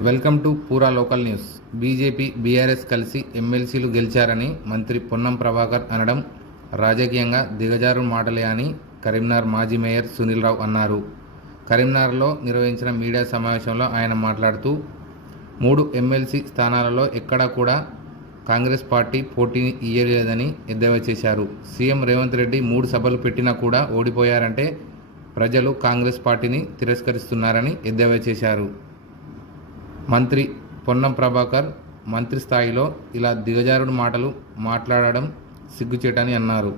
Welcome to పూరా local news. BJP BRS కలిసి ఎమ్మెల్సీలు గెలిచారని మంత్రి పొన్నం ప్రభాకర్ అనడం రాజకీయంగా దిగజారు మాటలే అని కరీంనగర్ మాజీ మేయర్ సునీల్ రావు అన్నారు. కరీంనగర్లో నిర్వహించిన మీడియా సమావేశంలో ఆయన మాట్లాడుతూ 3 ఎమ్మెల్సీ స్థానాలలో ఎక్కడా కూడా కాంగ్రెస్ పార్టీ పోటీని ఇయ్యలేదని ఎద్దేవా చేశారు. సీఎం రేవంత్ రెడ్డి 3 సభలు పెట్టినా కూడా ఓడిపోయారంటే ప్రజలు కాంగ్రెస్ పార్టీని తిరస్కరిస్తున్నారని ఎద్దేవా చేశారు. మంత్రి పొన్నం ప్రభాకర్ మంత్రి స్థాయిలో ఇలా దిగజారుడు మాటలు మాట్లాడడం సిగ్గుచేటని అన్నారు.